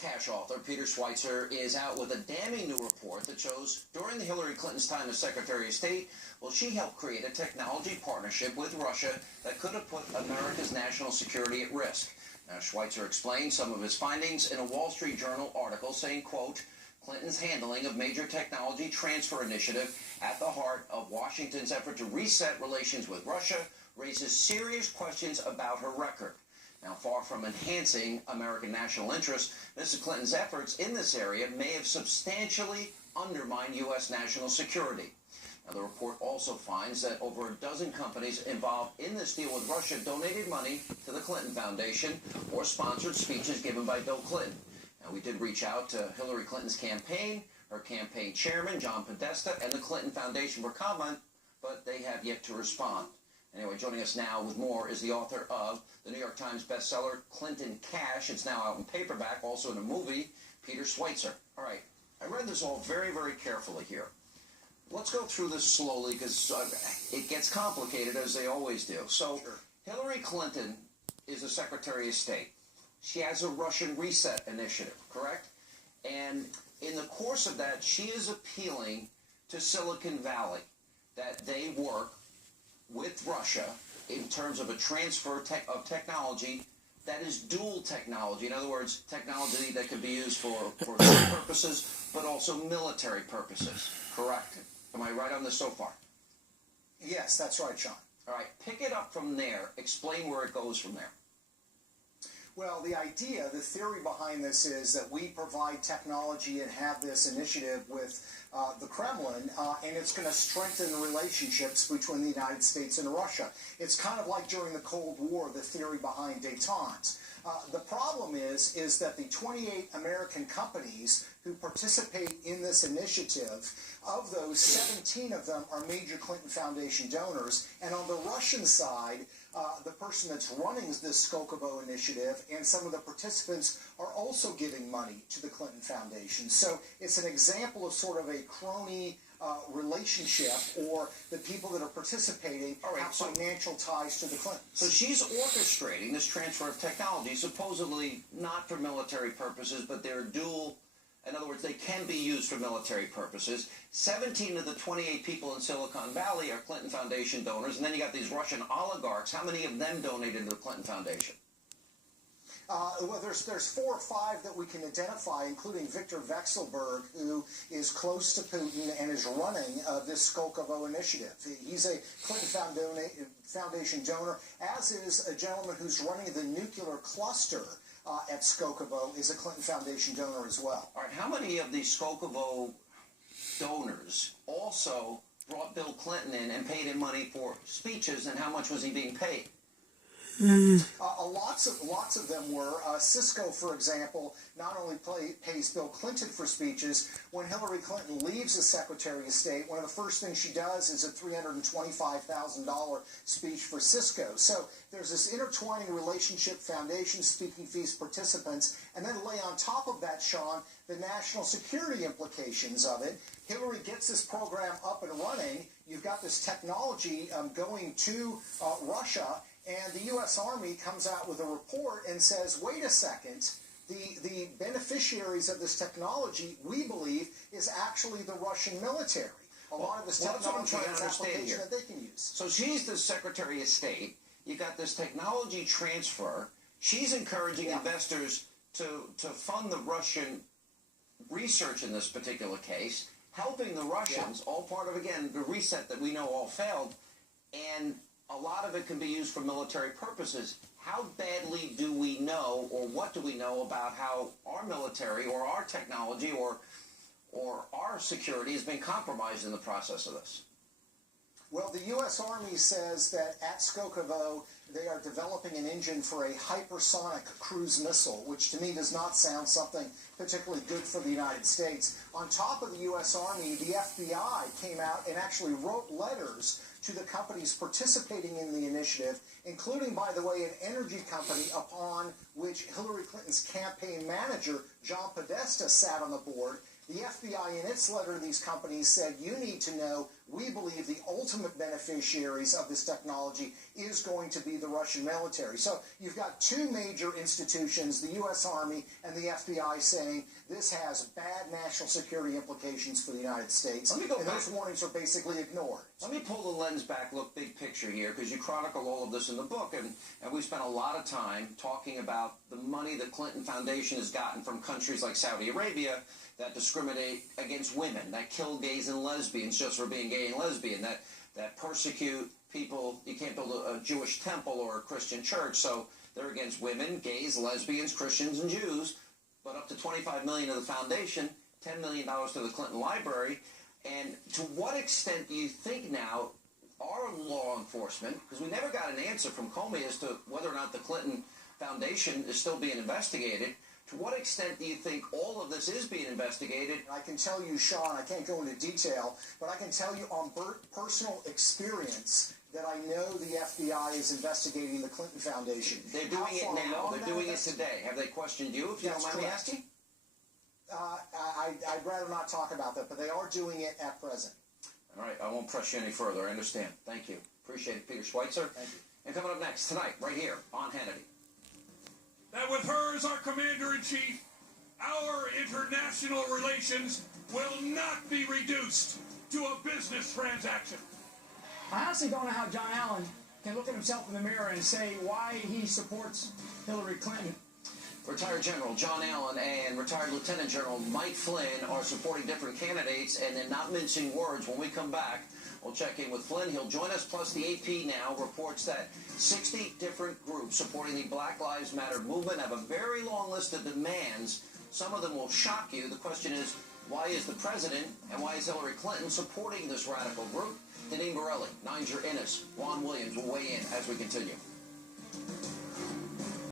Cash author Peter Schweitzer is out with a damning new report that shows during Hillary Clinton's time as Secretary of State, well, she helped create a technology partnership with Russia that could have put America's national security at risk. Now, Schweitzer explained some of his findings in a Wall Street Journal article saying, quote, Clinton's handling of major technology transfer initiative at the heart of Washington's effort to reset relations with Russia raises serious questions about her record. Now, far from enhancing American national interest, Mrs. Clinton's efforts in this area may have substantially undermined U.S. national security. Now, the report also finds that over a dozen companies involved in this deal with Russia donated money to the Clinton Foundation or sponsored speeches given by Bill Clinton. Now, we did reach out to Hillary Clinton's campaign, her campaign chairman, John Podesta, and the Clinton Foundation for comment, but they have yet to respond. Anyway, joining us now with more is the author of the New York Times bestseller, Clinton Cash. It's now out in paperback, also in a movie, Peter Schweitzer. All right, I read this all very, very carefully here. Let's go through this slowly because it gets complicated, as they always do. So, sure. Hillary Clinton is the Secretary of State. She has a Russian reset initiative, correct? And in the course of that, she is appealing to Silicon Valley that they work with Russia in terms of a transfer of technology that is dual technology. In other words, technology that can be used for civil purposes, but also military purposes. Correct? Am I right on this so far? Yes, that's right, Sean. All right, pick it up from there. Explain where it goes from there. Well, the idea, the theory behind this is that we provide technology and have this initiative with the Kremlin, and it's going to strengthen the relationships between the United States and Russia. It's kind of like during the Cold War, the theory behind détente. The problem is that the 28 American companies who participate in this initiative, of those, 17 of them are major Clinton Foundation donors, and on the Russian side, the person that's running this Skolkovo initiative and some of the participants are also giving money to the Clinton Foundation. So it's an example of sort of a crony relationship, or the people that are participating have financial ties to the Clintons. So she's orchestrating this transfer of technology, supposedly not for military purposes, but they're dual. In other words, they can be used for military purposes. 17 of the 28 people in Silicon Valley are Clinton Foundation donors, and then you got these Russian oligarchs. How many of them donated to the Clinton Foundation? Well, there's 4 or 5 that we can identify, including Victor Vekselberg, who is close to Putin and is running this Skolkovo initiative. He's a Clinton Foundation donor, as is a gentleman who's running the nuclear cluster at Skolkovo, is a Clinton Foundation donor as well. All right, how many of these Skolkovo donors also brought Bill Clinton in and paid him money for speeches, and how much was he being paid? Lots of them were. Cisco, for example, not only pays Bill Clinton for speeches. When Hillary Clinton leaves as Secretary of State, one of the first things she does is a $325,000 speech for Cisco. So there's this intertwining relationship, foundation, speaking fees, participants, and then lay on top of that, Sean, the national security implications of it. Hillary gets this program up and running. You've got this technology going to Russia. And the U.S. Army comes out with a report and says, wait a second, the beneficiaries of this technology, we believe, is actually the Russian military. A lot of this technology has application that they can use. So she's the Secretary of State. You got this technology transfer. She's encouraging investors to fund the Russian research in this particular case, helping the Russians, all part of, again, the reset that we know all failed, and a lot of it can be used for military purposes. How badly do we know, or what do we know about how our military or our technology or our security has been compromised in the process of this? Well, the U.S. Army says that at Skolkovo they are developing an engine for a hypersonic cruise missile, which to me does not sound something particularly good for the United States. On top of the U.S. Army, the FBI came out and actually wrote letters to the companies participating in the initiative, including, by the way, an energy company upon which Hillary Clinton's campaign manager, John Podesta, sat on the board. The FBI, in its letter to these companies, said, you need to know we believe the ultimate beneficiaries of this technology is going to be the Russian military. So you've got two major institutions, the U.S. Army and the FBI, saying this has bad national security implications for the United States. Let me go and back. those warnings are basically ignored. Let me pull the lens back, look big picture here, because you chronicle all of this in the book, and we spent a lot of time talking about the money the Clinton Foundation has gotten from countries like Saudi Arabia that discriminate against women, that kill gays and lesbians just for being gay and lesbian, that persecute people. You can't build a Jewish temple or a Christian church, so they're against women, gays, lesbians, Christians, and Jews. But up to $25 million to the foundation, $10 million to the Clinton Library. And to what extent do you think now our law enforcement, because we never got an answer from Comey as to whether or not the Clinton Foundation is still being investigated, to what extent do you think all of this is being investigated? I can tell you, Sean, I can't go into detail, but I can tell you on personal experience that I know the FBI is investigating the Clinton Foundation. They're doing it now. They're doing it today. Have they questioned you, if you don't mind me asking? I'd rather not talk about that, but they are doing it at present. All right, I won't press you any further. I understand. Thank you. Appreciate it, Peter Schweitzer. Thank you. And coming up next, tonight, right here on Hannity. That with her as our commander-in-chief, our international relations will not be reduced to a business transaction. I honestly don't know how John Allen can look at himself in the mirror and say why he supports Hillary Clinton. Retired General John Allen and retired Lieutenant General Mike Flynn are supporting different candidates, and they're not mincing words. When we come back, we'll check in with Flynn. He'll join us, plus the AP now reports that 60 different groups supporting the Black Lives Matter movement have a very long list of demands. Some of them will shock you. The question is, why is the president and why is Hillary Clinton supporting this radical group? Deneen Borelli, Niger Innes, Juan Williams will weigh in as we continue.